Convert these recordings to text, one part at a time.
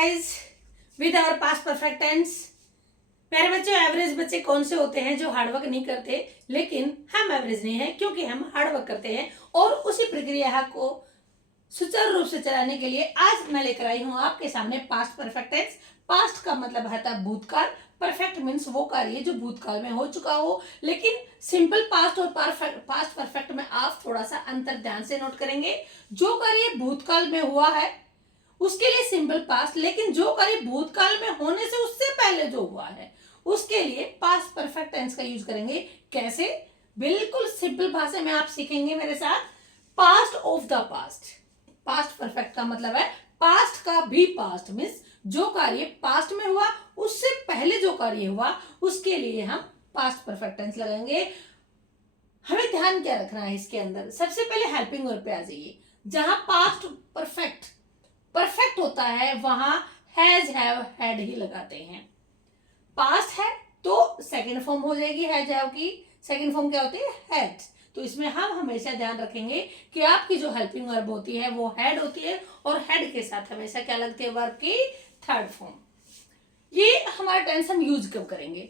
guys with our past perfect tense। प्यारे बच्चों, average बच्चे कौन से होते हैं जो हार्डवर्क नहीं करते, लेकिन हम एवरेज नहीं है क्योंकि हम हार्डवर्क करते हैं और उसी प्रक्रिया को सुचारू रूप से चलाने के लिए आज मैं लेकर आई हूं आपके सामने पास्ट परफेक्ट टेंस। पास्ट का मतलब है भूतकाल, परफेक्ट मीन्स वो कार्य जो भूतकाल में हो चुका हो, लेकिन सिंपल पास्ट और पास्ट परफेक्ट में आप थोड़ा सा अंतर ध्यान से नोट करेंगे। जो कार्य भूतकाल में हुआ है उसके लिए सिंपल पास्ट, लेकिन जो कार्य भूतकाल में होने से उससे पहले जो हुआ है उसके लिए पास्ट परफेक्ट टेंस का यूज करेंगे। कैसे? बिल्कुल सिंपल भाषा में आप सीखेंगे मेरे साथ। Past of the past, past perfect का मतलब है पास्ट का भी पास्ट मीन्स जो कार्य पास्ट में हुआ उससे पहले जो कार्य हुआ उसके लिए हम पास्ट परफेक्ट टेंस लगाएंगे। हमें ध्यान क्या रखना है इसके अंदर? सबसे पहले हेल्पिंग वर्ब पे आ जाइए। जहां पास्ट परफेक्ट होता है वहां हैज, हैव, हैड ही लगाते हैं। पास्ट है तो सेकंड फॉर्म हो जाएगी हैज, हैव की। सेकंड फॉर्म क्या होती है? हैड। तो इसमें हम हमेशा ध्यान रखेंगे कि आपकी जो हेल्पिंग वर्ब होती है वो हैड होती है और हैड के साथ हमेशा क्या लगती है? वर्ब की थर्ड फॉर्म। ये हमारा टेंस हम यूज कब करेंगे?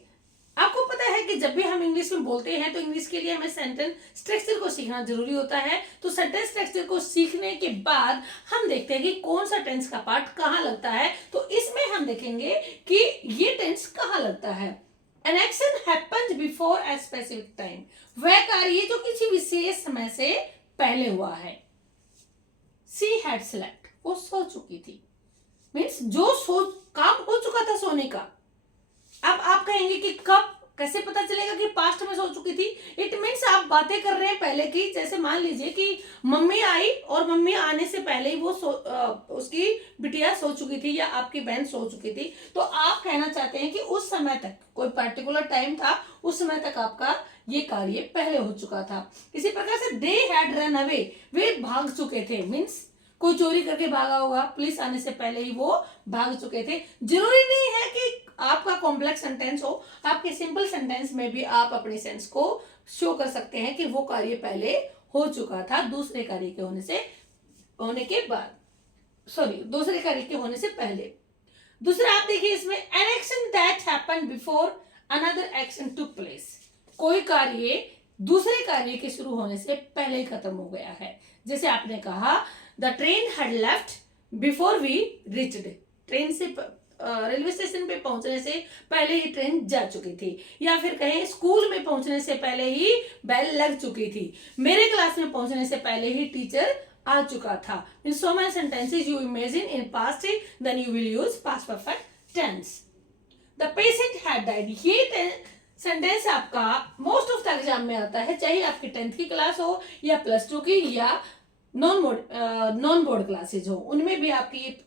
आपको पता है कि जब भी हम इंग्लिश में बोलते हैं तो इंग्लिश के लिए हमें सेंटेंस स्ट्रक्चर को सीखना जरूरी होता है। तो सेंटेंस स्ट्रक्चर को सीखने के बाद हम देखते हैं कि कौन सा टेंस का पार्ट कहां लगता है। तो इसमें हम देखेंगे कि ये टेंस कहां लगता है। An action happens before a specific time, वह कार्य जो किसी विशेष समय से पहले हुआ है। She had slept, वो सो चुकी थी। मीन्स जो काम हो चुका था सोने का। अब आप कहेंगे कि कब, कैसे पता चलेगा कि पास्ट में सो चुकी थी? इट मीन्स आप बातें कर रहे हैं पहले की। जैसे मान लीजिए कि मम्मी आई और मम्मी आने से पहले ही वो उसकी बिटिया सो चुकी थी या आपकी बहन सो चुकी थी। तो आप कहना चाहते हैं कि उस समय तक, कोई पर्टिकुलर टाइम था, उस समय तक आपका ये कार्य पहले हो चुका था। इसी प्रकार से दे हैड रन अवे, वे भाग चुके थे। मीन्स कोई चोरी करके भागा होगा, पुलिस आने से पहले ही वो भाग चुके थे। जरूरी नहीं है कि आपका कॉम्प्लेक्स सेंटेंस हो, आपके सिंपल सेंटेंस में भी आप अपने सेंस को शो कर सकते हैं कि वो कार्य पहले हो चुका था दूसरे कार्य के होने के बाद, दूसरे कार्य के होने से पहले। दूसरा आप देखिए इसमें, an action that happened before another action took place, कोई कार्य दूसरे कार्य के शुरू होने से पहले ही खत्म हो गया है। जैसे आपने कहा the train had left before we reached, train से रेलवे स्टेशन पे पहुंचने से पहले ही ट्रेन जा चुकी थी। या फिर कहें स्कूल में पहुंचने से पहले ही बेल लग चुकी थी। मेरे क्लास में पहुंचने से पहले ही टीचर आ चुका था। In so many sentences you imagine in past then you will use past perfect tense. The patient had died, ये सेंटेंस आपका मोस्ट ऑफ द एग्जाम में आता है, चाहे आपकी 10th की क्लास हो या +2 की या नॉन बोर्ड क्लासेज हो, उनमें भी आपकी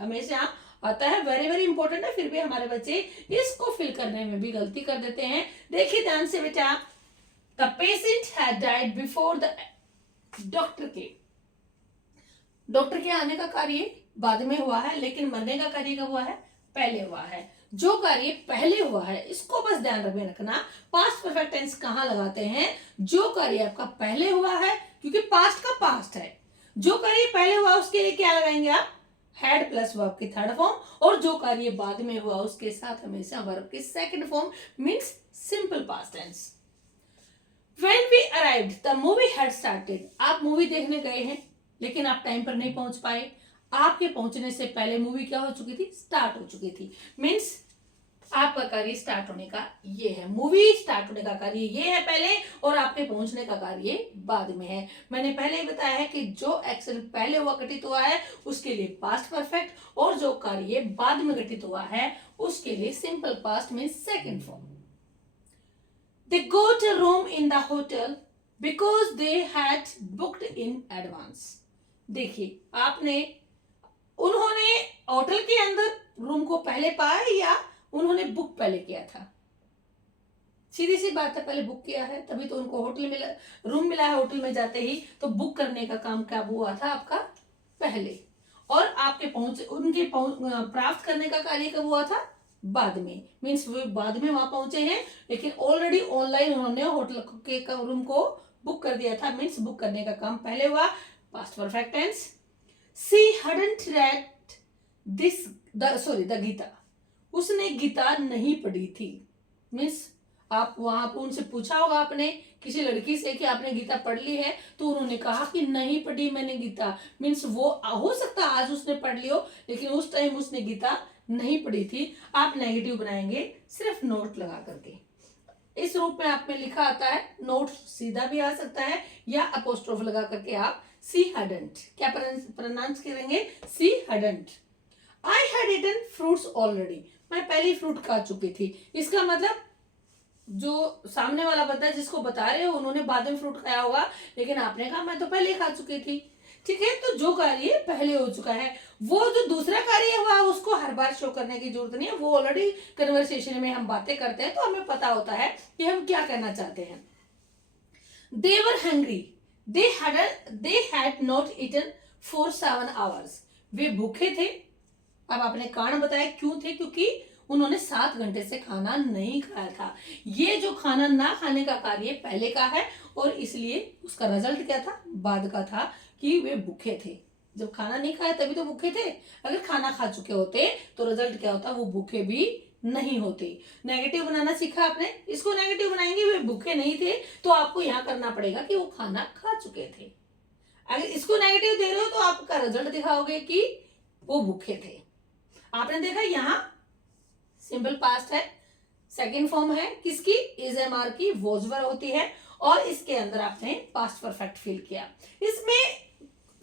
हमेशा आता है। वेरी वेरी इंपॉर्टेंट है। फिर भी हमारे बच्चे इसको फिल करने में भी गलती कर देते हैं। देखिए ध्यान से बेटा, the patient had died before the doctor के आने का कार्य बाद में हुआ है, लेकिन मरने का कार्य कब हुआ है? पहले हुआ है। जो कार्य पहले हुआ है इसको बस ध्यान में रखना। पास्ट परफेक्ट टेंस कहां लगाते हैं? जो कार्य आपका पहले हुआ है, क्योंकि पास्ट का पास्ट है। जो कार्य पहले हुआ उसके लिए क्या लगाएंगे आप? हैड प्लस वर्ब की थर्ड फॉर्म। और जो कार्य बाद में हुआ उसके साथ हमेशा वर्ब की second form means simple past tense. When we arrived, the movie had started, आप मूवी देखने गए हैं लेकिन आप टाइम पर नहीं पहुंच पाए। आपके पहुंचने से पहले मूवी क्या हो चुकी थी? स्टार्ट हो चुकी थी। मीन्स आपका कार्य स्टार्ट होने का ये है, मूवी स्टार्ट होने का कार्य ये है पहले और आपके पहुंचने का कार्य बाद में है। मैंने पहले ही बताया है कि जो एक्शन पहले हुआ घटित हुआ है उसके लिए पास्ट परफेक्ट, और जो कार्य बाद में घटित हुआ है उसके लिए सिंपल पास्ट में second form. They got a room in the hotel because they had booked in advance. देखिए उन्होंने होटल के अंदर रूम को पहले पाया या उन्होंने बुक पहले किया था? सीधी सी बात है, पहले बुक किया है तभी तो उनको रूम मिला है। होटल में जाते ही तो बुक करने का काम क्या हुआ था आपका? पहले। और आपके उनके प्राप्त करने का कार्य कब हुआ था? बाद में। मीन्स वो बाद में वहां पहुंचे हैं लेकिन ऑलरेडी ऑनलाइन उन्होंने होटल के रूम को बुक कर दिया था। मीन्स बुक करने का काम पहले हुआ, past perfect tense. She hadn't read this the Gita, उसने गीता नहीं पढ़ी थी। मीन्स आप वहां पर उनसे पूछा होगा आपने किसी लड़की से कि आपने गीता पढ़ ली है, तो उन्होंने कहा कि नहीं पढ़ी मैंने गीता। मीन्स वो हो सकता है आज उसने पढ़ ली हो, लेकिन उस टाइम उसने गीता नहीं पढ़ी थी। आप नेगेटिव बनाएंगे सिर्फ नोट लगा करके। इस रूप में आप में लिखा आता है, नोट सीधा भी आ सकता है या अपोस्ट्रोफ लगा करके आप सी हडंट, क्या प्रोनाउंस करेंगे, सी हडंट। I had eaten fruits already, मैं पहली फ्रूट खा चुकी थी। इसका मतलब जो सामने वाला बंदा है जिसको बता रहे हो उन्होंने बाद में फ्रूट खाया होगा, लेकिन आपने कहा मैं तो पहले खा चुकी थी। ठीक है, तो जो कार्य पहले हो चुका है, वो जो दूसरा कार्य हुआ उसको हर बार शो करने की जरूरत नहीं है। वो ऑलरेडी कन्वर्सेशन में हम बातें करते हैं तो हमें पता होता है कि हम क्या कहना चाहते हैं। They were hungry, they had not eaten for 7 hours, वे भूखे थे। अब आपने कारण बताया क्यों थे, क्योंकि उन्होंने 7 घंटे से खाना नहीं खाया था। ये जो खाना ना खाने का कार्य पहले का है और इसलिए उसका रिजल्ट क्या था, बाद का था कि वे भूखे थे। जब खाना नहीं खाया तभी तो भूखे थे। अगर खाना खा चुके होते तो रिजल्ट क्या होता, वो भूखे भी नहीं होते। नेगेटिव बनाना सीखा आपने, इसको नेगेटिव बनाएंगे, वे भूखे नहीं थे, तो आपको यहां करना पड़ेगा कि वो खाना खा चुके थे। अगर इसको नेगेटिव दे रहे हो तो आपका रिजल्ट दिखाओगे कि वो भूखे थे। आपने देखा यहां सिंपल पास्ट है, सेकंड फॉर्म है किसकी, इज एम आर की, वॉज वर होती है, और इसके अंदर आपने पास्ट परफेक्ट फिल किया। इसमें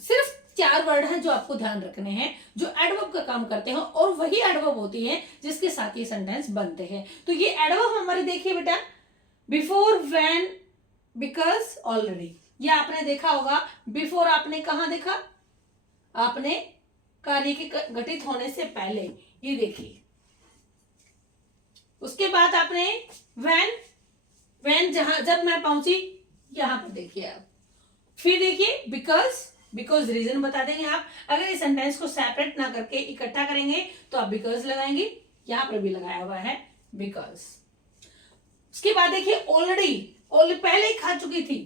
सिर्फ 4 वर्ड हैं जो आपको ध्यान रखने हैं, जो एडवर्ब का काम करते हैं, और वही एडवर्ब होती है जिसके साथ ये सेंटेंस बनते हैं। तो ये एडवर्ब हमारे देखिए बेटा, बिफोर, व्हेन, बिकॉज, ऑलरेडी। ये आपने देखा होगा। बिफोर आपने कहां देखा, आपने कार्य के घटित होने से पहले, ये देखिए। उसके बाद आपने व्हेन जब मैं पहुंची, यहां पर देखिए आप। फिर देखिए बिकॉज रीजन बता देंगे आप। अगर इस सेंटेंस को सेपरेट ना करके इकट्ठा करेंगे तो आप बिकॉज लगाएंगे, यहां पर भी लगाया हुआ है बिकॉज। उसके बाद देखिए ऑलरेडी पहले ही खा चुकी थी।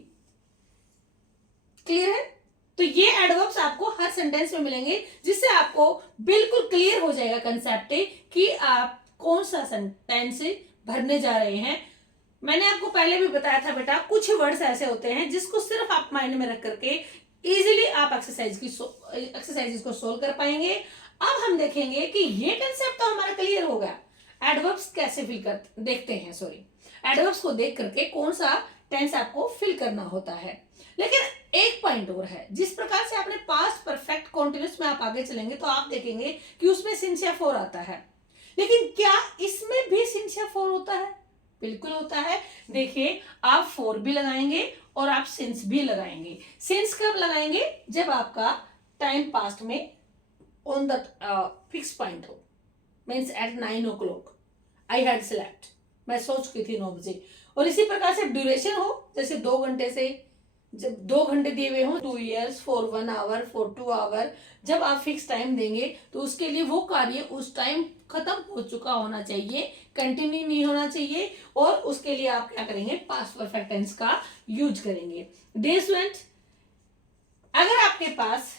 क्लियर है, तो ये एडवर्ब्स आपको हर सेंटेंस में मिलेंगे, जिससे आपको बिल्कुल क्लियर हो जाएगा कंसेप्ट कि आप कौन सा सेंटेंस भरने जा रहे हैं। मैंने आपको पहले भी बताया था बेटा, कुछ वर्ड्स ऐसे होते हैं जिसको सिर्फ आप माइंड में रख करके इजीली आप एक्सरसाइज को सोल्व कर पाएंगे। अब हम देखेंगे कि ये कंसेप्ट तो हमारा क्लियर हो गया, एडवर्ब्स कैसे फिल कर देखते हैं। एडवर्ब्स को देख करके कौन सा टेंस आपको फिल करना होता है। लेकिन एक पॉइंट और है, जिस प्रकार से आपने पास्ट परफेक्ट कॉन्टिन्यूस में आप आगे चलेंगे तो आप देखेंगे कि उसमें सिंस या फॉर आता है, लेकिन क्या इसमें भी सिंस या फॉर होता है? बिल्कुल होता है। देखिए, आप फॉर भी लगाएंगे और आप सिंस भी लगाएंगे। सिंस कब लगाएंगे, जब आपका टाइम पास्ट में ऑन द फिक्स पॉइंट हो। Means at 9 o'clock I had slept, मैं सो चुकी थी 9 बजे। और इसी प्रकार से ड्यूरेशन हो, जैसे 2 घंटे से, जब 2 घंटे दिए हुए हो, 2 years, for 1 hour, for 2 hour, जब आप फिक्स टाइम देंगे तो उसके लिए वो कार्य उस टाइम खत्म हो चुका होना चाहिए, कंटिन्यू नहीं होना चाहिए। और उसके लिए आप क्या करेंगे, पास्ट परफेक्ट टेंस का यूज करेंगे। डेज वेंट, अगर आपके पास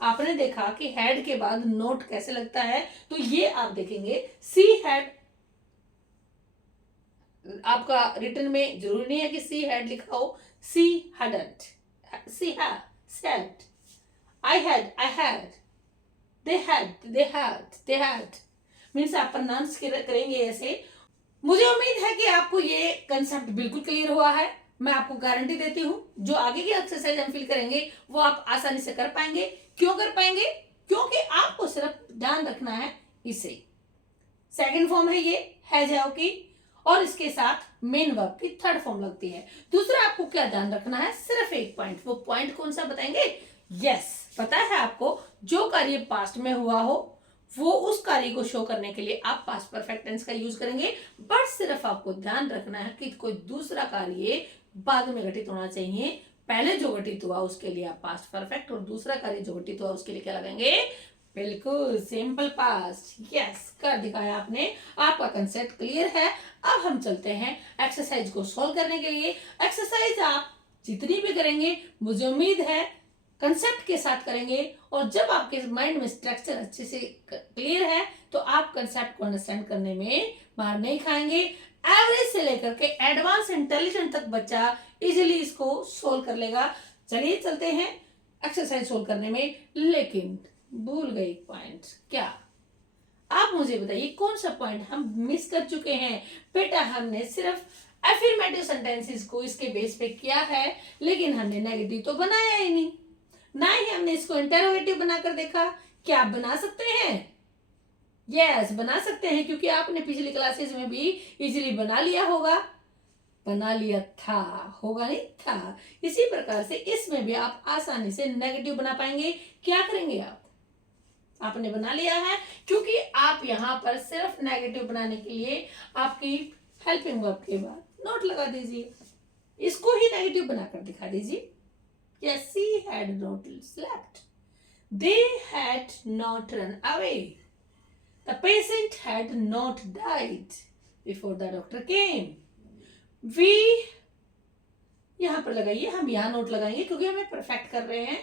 आपने देखा कि हैड के बाद नोट कैसे लगता है, तो ये आप देखेंगे सी हैड, आपका रिटर्न में जरूरी नहीं है कि सी हैड लिखा हो, she hadn't, she had, said, I had, they had, means आप प्रोनाउंस करेंगे ऐसे। मुझे उम्मीद है कि आपको ये कंसेप्ट बिल्कुल क्लियर हुआ है। मैं आपको गारंटी देती हूं, जो आगे की एक्सरसाइज हम फिल करेंगे वो आप आसानी से कर पाएंगे। क्यों कर पाएंगे, क्योंकि आपको सिर्फ ध्यान रखना है इसे। सेकंड फॉर्म है ये हैव की, और इसके साथ मेन वर्ब की थर्ड फॉर्म लगती है। दूसरा आपको क्या ध्यान रखना है, सिर्फ एक पॉइंट। वो पॉइंट कौन सा बताएंगे, यस पता है आपको, जो कार्य पास्ट में हुआ हो वो उस कार्य को शो करने के लिए आप पास्ट परफेक्ट टेंस का यूज करेंगे। बट सिर्फ आपको ध्यान रखना है कि कोई दूसरा कार्य बाद में घटित होना चाहिए, पहले जो घटित हुआ उसके लिए आप पास्ट परफेक्ट, और दूसरा कार्य जो घटित हुआ उसके लिए क्या लगाएंगे, बिल्कुल सिंपल पास्ट। यस, कर दिखाया आपने, आपका कंसेप्ट क्लियर है। अब हम चलते हैं एक्सरसाइज को सॉल्व करने के लिए। एक्सरसाइज आप जितनी भी करेंगे, मुझे उम्मीद है कंसेप्ट के साथ करेंगे, और जब आपके माइंड में स्ट्रक्चर अच्छे से क्लियर है तो आप कंसेप्ट को अंडरस्टैंड करने में मार नहीं खाएंगे। एवरेज से लेकर के एडवांस इंटेलिजेंट तक बच्चा इजीली इसको सोल्व कर लेगा। चलिए चलते हैं एक्सरसाइज सोल्व करने में। लेकिन भूल गए एक पॉइंट। क्या? आप मुझे बताइए कौन सा पॉइंट हम मिस कर चुके हैं? बेटा हमने सिर्फ एफर्मेटिव सेंटेंसेस को इसके बेस पे किया है, लेकिन हमने नेगेटिव तो बनाया ही नहीं, ना ही हमने इसको इंटेरोगेटिव बनाकर देखा। क्या आप बना सकते हैं? यस, बना सकते हैं, क्योंकि आपने पिछली क्लासेस में भी इजीली बना लिया होगा। बना लिया था, होगा नहीं था। इसी प्रकार से इसमें भी आप आसानी से नेगेटिव बना पाएंगे। क्या करेंगे आप? आपने बना लिया है, क्योंकि आप यहां पर सिर्फ नेगेटिव बनाने के लिए आपकी हेल्पिंग वर्ब के बाद नोट लगा दीजिए। इसको ही नेगेटिव बनाकर दिखा दीजिए। Yes, she had not slept. They had not run away. The patient had not died before the doctor came. We यहां पर लगाइए, हम यहां नोट लगाएंगे क्योंकि हमें परफेक्ट कर रहे हैं।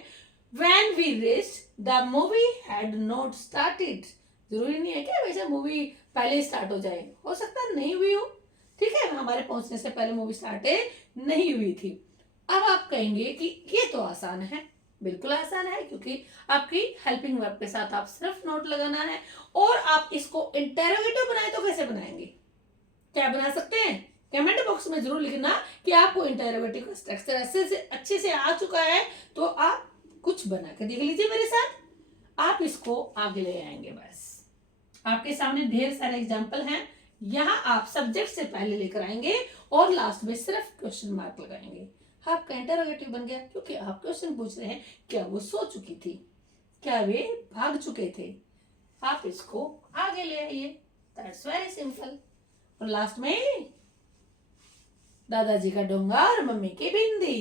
When we reached, the movie had not started. जरूरी नहीं है कि वैसे मूवी पहले स्टार्ट हो जाए, हो सकता है नहीं हुई हो। ठीक है, हमारे पहुंचने से पहले मूवी स्टार्ट नहीं हुई थी। अब आप कहेंगे कि ये तो आसान है। बिल्कुल आसान है, क्योंकि आपकी हेल्पिंग वर्ब के साथ आप सिर्फ नोट लगाना है। और आप इसको इंटेरोगेटिव बनाए तो कैसे बनाएंगे? क्या बना सकते हैं? कमेंट बॉक्स में जरूर लिखना कि आपको इंटेरोगेटिव का स्ट्रक्चर अच्छे से आ चुका है, तो आप कुछ बना कर देख लीजिए मेरे साथ। आप इसको आगे ले आएंगे। बस आपके सामने ढेर सारे एग्जाम्पल हैं। यहाँ आप सब्जेक्ट से पहले लेकर आएंगे और लास्ट में सिर्फ क्वेश्चन मार्क लगाएंगे। आपका इंटरोगेटिव बन गया, क्योंकि आप क्वेश्चन पूछ रहे हैं क्या वो सो चुकी थी, क्या वे भाग चुके थे। आप इसको आगे ले आइए। That's very simple. और लास्ट में दादाजी का डोंगा और मम्मी की बिंदी।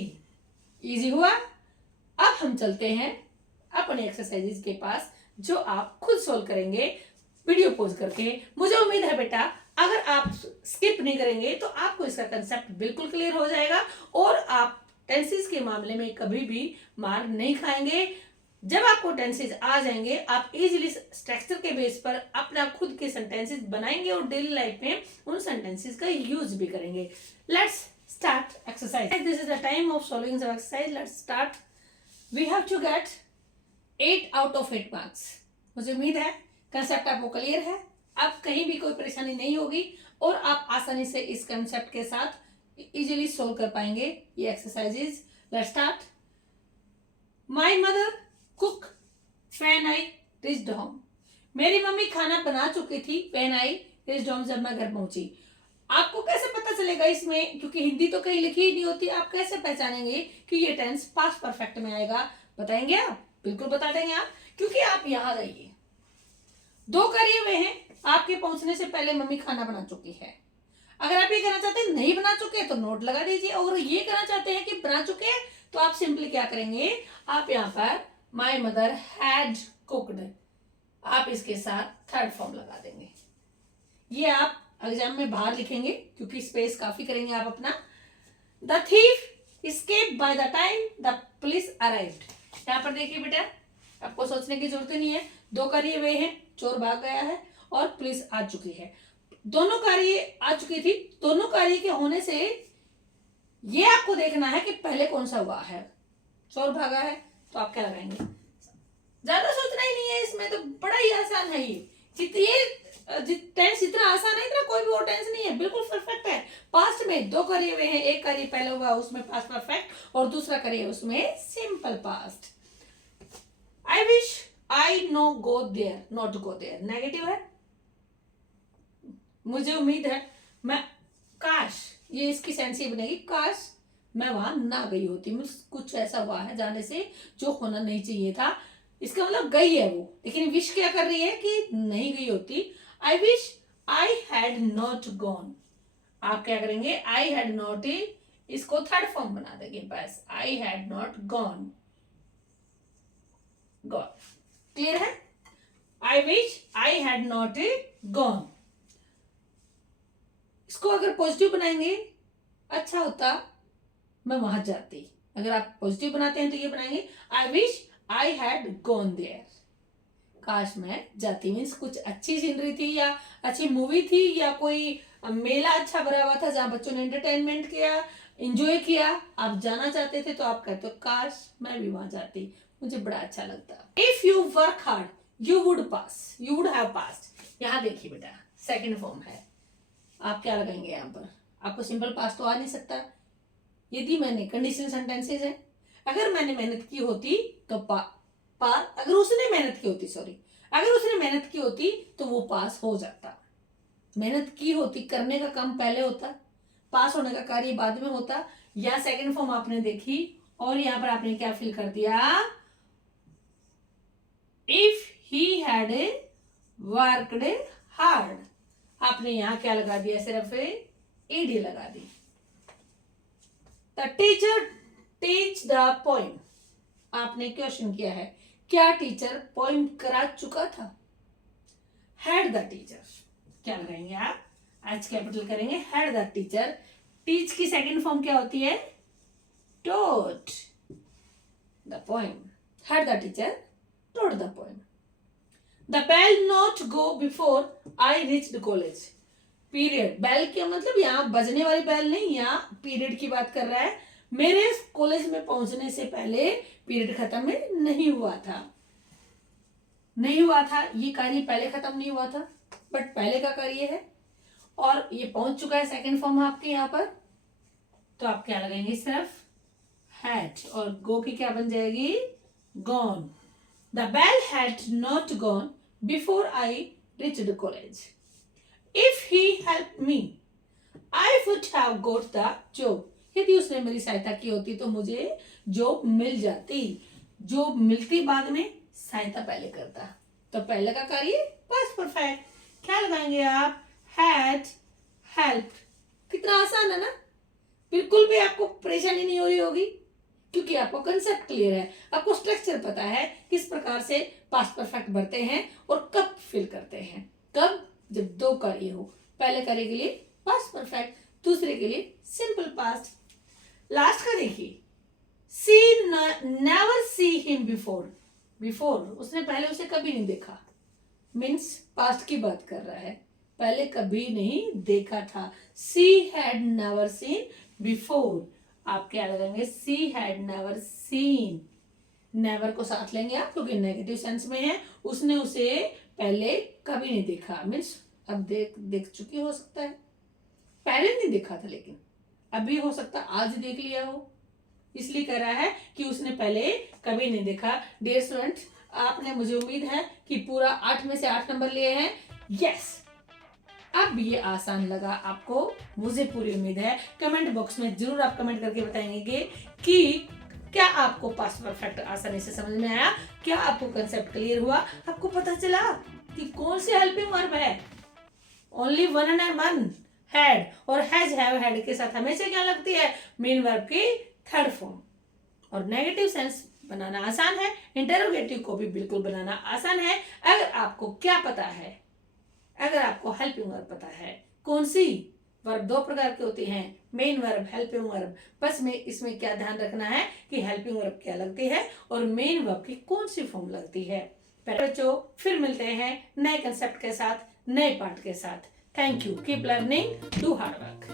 इजी हुआ। अब हम चलते हैं अपने एक्सरसाइजेज के पास, जो आप खुद सोल्व करेंगे वीडियो पॉज करके। मुझे उम्मीद है बेटा अगर आप स्किप नहीं करेंगे तो आपको इसका कंसेप्ट बिल्कुल क्लियर हो जाएगा, और आप टेंसेस के मामले में कभी भी मार नहीं खाएंगे। जब आपको टेंसेस आ जाएंगे, आप इजीली स्ट्रक्चर के बेस पर अपना खुद के सेंटेंसेस बनाएंगे और डेली लाइफ में उन सेंटेंसेस का यूज भी करेंगे। Let's start exercise. This is the time of solving the exercise. Let's start. We have to get 8 out of 8 marks. मुझे उम्मीद है कंसेप्ट आपको क्लियर है। अब कहीं भी कोई परेशानी नहीं होगी और आप आसानी से इस कंसेप्ट के साथ इजीली सोल्व कर पाएंगे ये exercises. Let's start. My mother cook when I reached home. मेरी मम्मी खाना बना चुकी थी व्हेन आई रीच्ड होम, जब मैं घर पहुंची। आपको कैसे पता चलेगा इसमें, क्योंकि हिंदी तो कहीं लिखी ही नहीं होती। आप कैसे पहचानेंगे कि ये टेंस पास्ट परफेक्ट में आएगा? बताएंगे आप? बिल्कुल बता देंगे आप, क्योंकि आप यहां रहिए। 2 करिए हुए हैं। आपके पहुंचने से पहले मम्मी खाना बना चुकी है। अगर आप ये कहना चाहते हैं नहीं बना चुके तो नोट लगा दीजिए, और ये कहना चाहते हैं कि बना चुके हैं तो आप सिंपली क्या करेंगे, आप यहाँ पर माय मदर हैड कुक्ड, आप इसके साथ थर्ड फॉर्म लगा देंगे। ये आप एग्जाम में बाहर लिखेंगे क्योंकि स्पेस काफी करेंगे आप अपना। The thief escaped by the time the police arrived. यहाँ पर देखिए बेटा, आपको सोचने की जरूरत नहीं है। 2 कार्य हुए हैं, चोर भाग गया है और पुलिस आ चुकी है। दोनों कार्य आ चुकी थी। दोनों कार्य के होने से ये आपको देखना है कि पहले कौन सा हुआ है। चोर भागा है तो आप क्या लगाएंगे? ज्यादा सोचना ही नहीं है इसमें, तो बड़ा ही आसान है ये। टेंस इतना आसान है, इतना कोई भी और टेंस नहीं है, बिल्कुल परफेक्ट है। पास्ट में 2 कार्य हुए हैं, एक कार्य पहले हुआ उसमें पास्ट परफेक्ट और दूसरा कार्य उसमें simple past. I wish I no go there, not go there negative है। मुझे उम्मीद है मैं, काश, ये इसकी सेंसी बनेगी, काश मैं वहां ना गई होती। कुछ ऐसा हुआ है जाने से जो होना नहीं चाहिए था। इसका मतलब गई है वो, लेकिन विश क्या कर रही है कि नहीं गई होती। I wish I had not gone. आप क्या करेंगे, आई हैड नॉट, इसको थर्ड फॉर्म बना देंगे। बस I had not gone, gone. Clear है? I wish I had not gone. इसको अगर पॉजिटिव बनाएंगे, अच्छा होता मैं वहां जाती, अगर आप पॉजिटिव बनाते हैं तो ये बनाएंगे I wish I had gone there, काश मैं जाती। मीन्स कुछ अच्छी सीनरी थी या अच्छी मूवी थी या कोई मेला अच्छा भरा हुआ था जहां बच्चों ने एंटरटेनमेंट किया, एंजॉय किया, आप जाना चाहते थे तो आप कहते हो काश मैं भी वहां जाती, मुझे बड़ा अच्छा लगता। If you work hard you would pass, you would have passed. यहाँ देखिए बेटा सेकंड फॉर्म है, आप क्या लगाएंगे यहाँ पर? आपको सिंपल पास तो आ नहीं सकता। यदि मैंने कंडीशनल सेंटेंसेस है, अगर मैंने मेहनत की होती तो अगर उसने मेहनत की होती, सॉरी, अगर उसने मेहनत की होती तो वो पास हो जाता। मेहनत की होती, करने का काम पहले होता, पास होने का कार्य बाद में होता। या सेकंड फॉर्म आपने देखी और यहां पर आपने क्या फिल कर दिया, if he had worked hard, आपने यहां क्या लगा दिया, सिर्फ ईडी लगा दी। The teacher teach the poem, आपने क्वेश्चन किया है क्या टीचर पोइम करा चुका था? हैड द टीचर, क्या लगाएंगे आप? एच कैपिटल करेंगे, हैड द टीचर। टीच की सेकंड फॉर्म क्या होती है? Taught the poem, had the teacher taught the poem. The bell not go before I reached college, period, bell क्या मतलब यहाँ बजने वाली बेल नहीं, यहाँ पीरियड की बात कर रहा है। मेरे कॉलेज में पहुंचने से पहले पीरियड खत्म नहीं हुआ था, नहीं हुआ था, ये कार्य पहले खत्म नहीं हुआ था, बट पहले का कार्य है और ये पहुंच चुका है। सेकंड फॉर्म आपके यहाँ पर, तो आप क्या लगाएंगे? सिर्फ हैड, और गो की क्या बन जाएगी? Gone. The bell had not gone before I reached college. If he help me I would have got the job, यदि उसने मेरी सहायता की होती तो मुझे जॉब मिल जाती। जॉब मिलती बाद में, सहायता पहले करता। तो पहले का कार्य पास्ट परफेक्ट, क्या लगाएंगे आप? Had helped. कितना आसान है ना, बिल्कुल भी आपको परेशानी नहीं हो रही होगी क्योंकि आपको कंसेप्ट क्लियर है, आपको स्ट्रक्चर पता है किस प्रकार से पास्ट परफेक्ट भरते हैं और कब फिल करते हैं। कब? जब दो कार्य हो, पहले कार्य के लिए पास्ट परफेक्ट, दूसरे के लिए सिंपल पास्ट। लास्ट का देखिए, she never see him before, before उसने पहले उसे कभी नहीं देखा, मीन्स पास्ट की बात कर रहा है, पहले कभी नहीं देखा था। She had never seen before, आप क्या लगाएंगे? She had never seen, never को साथ लेंगे आप क्योंकि नेगेटिव सेंस में है, उसने उसे पहले कभी नहीं देखा, मीन्स अब देख चुकी हो सकता है, पहले नहीं देखा था लेकिन अभी हो सकता आज देख लिया हो, इसलिए कह रहा है कि उसने पहले कभी नहीं देखा। डियर स्टूडेंट, आपने, मुझे उम्मीद है कि पूरा 8 में से 8 नंबर लिए हैं। यस, अब ये आसान लगा आपको, मुझे पूरी उम्मीद है। कमेंट बॉक्स में जरूर आप कमेंट करके बताएंगे कि क्या आपको पास्ट परफेक्ट आसानी से समझ में आया, क्या आपको कंसेप्ट क्लियर हुआ, आपको पता चला कि कौन सी हेल्पिंग वर्ब है। Only one and one, had, और हैज हैव हैड के साथ हमेशा क्या लगती है? मेन वर्ब की थर्ड फॉर्म। और नेगेटिव सेंस बनाना आसान है, इंटरोगेटिव को भी बिल्कुल बनाना आसान है, अगर आपको क्या पता है, अगर आपको हेल्पिंग वर्ब पता है। कौन सी वर्ब? 2 प्रकार के होती हैं, मेन वर्ब, हेल्पिंग वर्ब। बस में इसमें क्या ध्यान रखना है कि हेल्पिंग वर्ब क्या लगती है और मेन वर्ब की कौन सी फॉर्म लगती है। बच्चों, फिर मिलते हैं नए कंसेप्ट के साथ, नए पार्ट के साथ। Thank you, keep learning, do hard work.